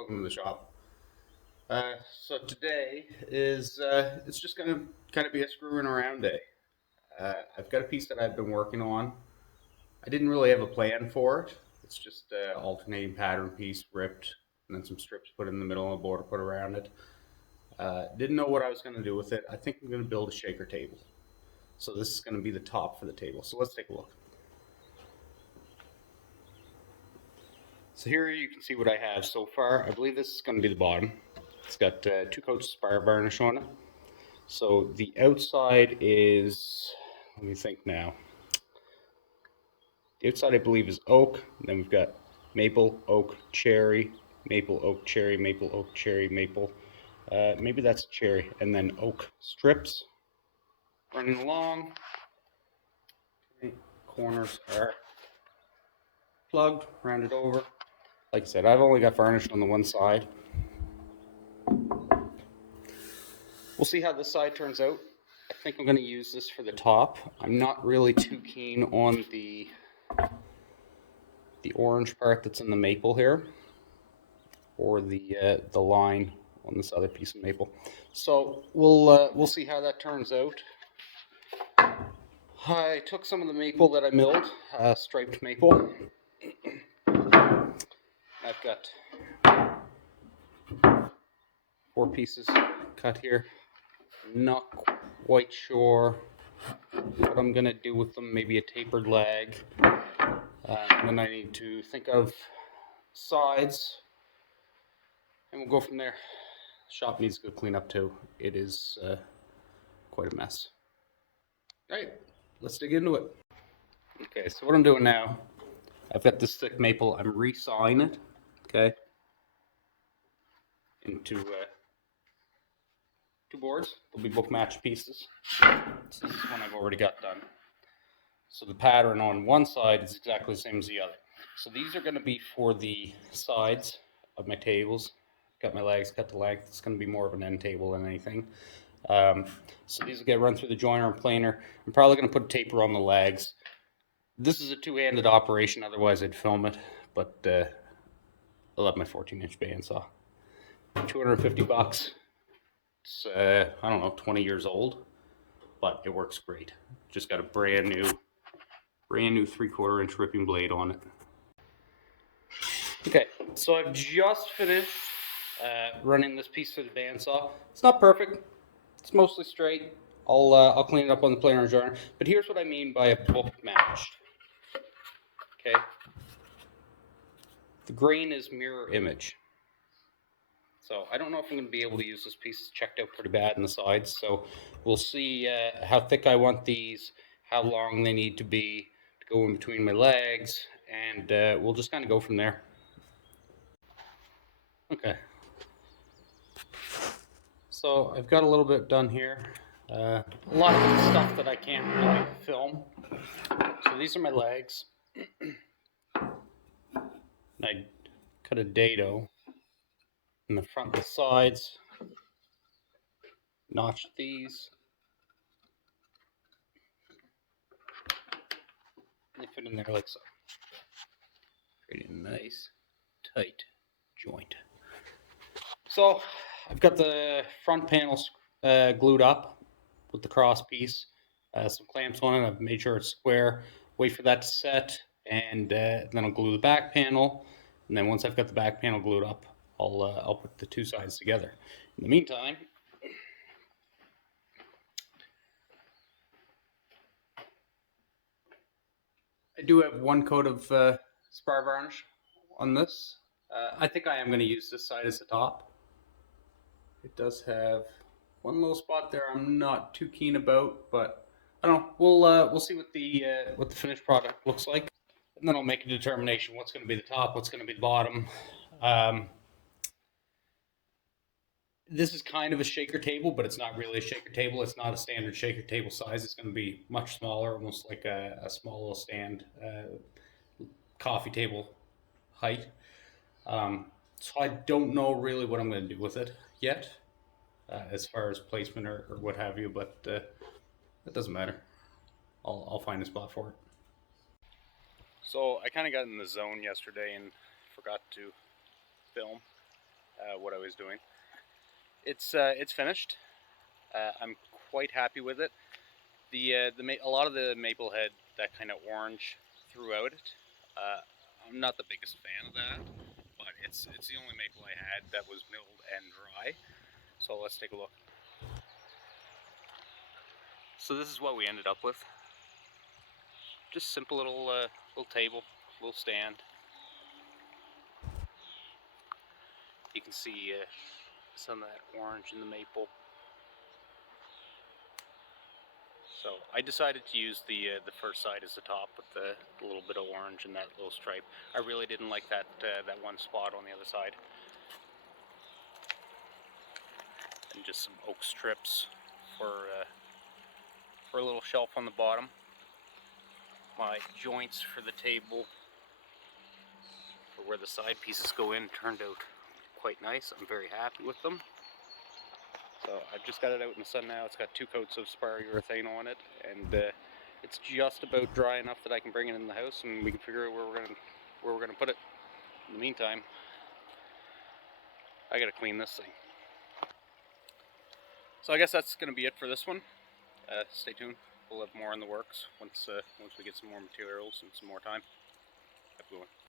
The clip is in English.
Welcome to the shop. So today is it's just gonna kind of be a screwing around day. I've got a piece that I've been working on. I didn't really have a plan for it. It's just alternating pattern piece ripped and then some strips put in the middle and a border put around it. Didn't know what I was gonna do with it. I think I'm gonna build a shaker table. So this is gonna be the top for the table. So let's take a look. So here you can see what I have so far. I believe this is going to be the bottom. It's got 2 coats of spar varnish on it. So the outside is, let me think now. The outside I believe is oak. Then we've got maple, oak, cherry, maple, oak, cherry, maple, oak, cherry, maple. Maybe that's cherry. And then oak strips running along. Okay. Corners are plugged, rounded over. Like I said, I've only got varnish on the one side. We'll see how this side turns out. I think I'm going to use this for the top. I'm not really too keen on the orange part that's in the maple here, or the line on this other piece of maple. So we'll see how that turns out. I took some of the maple that I milled, striped maple. I've got 4 pieces cut here. Not quite sure what I'm gonna do with them. Maybe a tapered leg. And then I need to think of sides, and we'll go from there. The shop needs a good cleanup too. It is quite a mess. All right, let's dig into it. Okay, so what I'm doing now, I've got this thick maple. I'm resawing it, okay, into 2 boards. They'll be book match pieces. So this is one I've already got done. So the pattern on one side is exactly the same as the other. So these are going to be for the sides of my tables. Got my legs cut to length. It's going to be more of an end table than anything. So these will get run through the joiner and planer. I'm probably going to put a taper on the legs. This is a 2-handed operation, otherwise I'd film it, but I love my 14-inch bandsaw. 250 bucks. It's, I don't know, 20 years old, but it works great. Just got a brand new 3/4-inch ripping blade on it. Okay, so I've just finished running this piece through the bandsaw. It's not perfect. It's mostly straight. I'll clean it up on the planer and joiner. But here's what I mean by a book matched. Okay, the grain is mirror image. So I don't know if I'm going to be able to use this piece. It's checked out pretty bad in the sides. So we'll see how thick I want these, how long they need to be to go in between my legs, and we'll just kind of go from there. Okay. So I've got a little bit done here. A lot of stuff that I can't really film. So these are my legs. I cut a dado in the front and the sides. Notch these. They fit in there like so. Create a nice, tight joint. So I've got the front panels glued up with the cross piece. Some clamps on it. I've made sure it's square. Wait for that to set, and then I'll glue the back panel. And then once I've got the back panel glued up, I'll put the 2 sides together. In the meantime, I do have 1 coat of spar varnish on this. I think I am going to use this side as the top. It does have 1 little spot there I'm not too keen about, but I don't know. We'll see what the finished product looks like, and then I'll make a determination what's going to be the top, what's going to be the bottom. This is kind of a shaker table, but it's not really a shaker table. It's not a standard shaker table size. It's going to be much smaller, almost like a small little stand, coffee table height. So I don't know really what I'm going to do with it yet, as far as placement or what have you, but it doesn't matter. I'll find a spot for it. So I kind of got in the zone yesterday and forgot to film. what I was doing. It's finished. I'm quite happy with it. A lot of the maple had that kind of orange throughout it. I'm not the biggest fan of that, but it's the only maple I had that was milled and dry. So let's take a look. So this is what we ended up with. Just simple little little table, little stand. You can see some of that orange in the maple. So I decided to use the first side as the top with the little bit of orange and that little stripe. I really didn't like that that one spot on the other side. And just some oak strips for a little shelf on the bottom. My joints for the table, for where the side pieces go in, turned out quite nice. I'm very happy with them. So I've just got it out in the sun now. It's got 2 coats of spiraurethane on it, and it's just about dry enough that I can bring it in the house and we can figure out where we're gonna put it. In the meantime, I gotta clean this thing. So I guess that's gonna be it for this one. Stay tuned. We'll have more in the works once we get some more materials and some more time. Have a good one.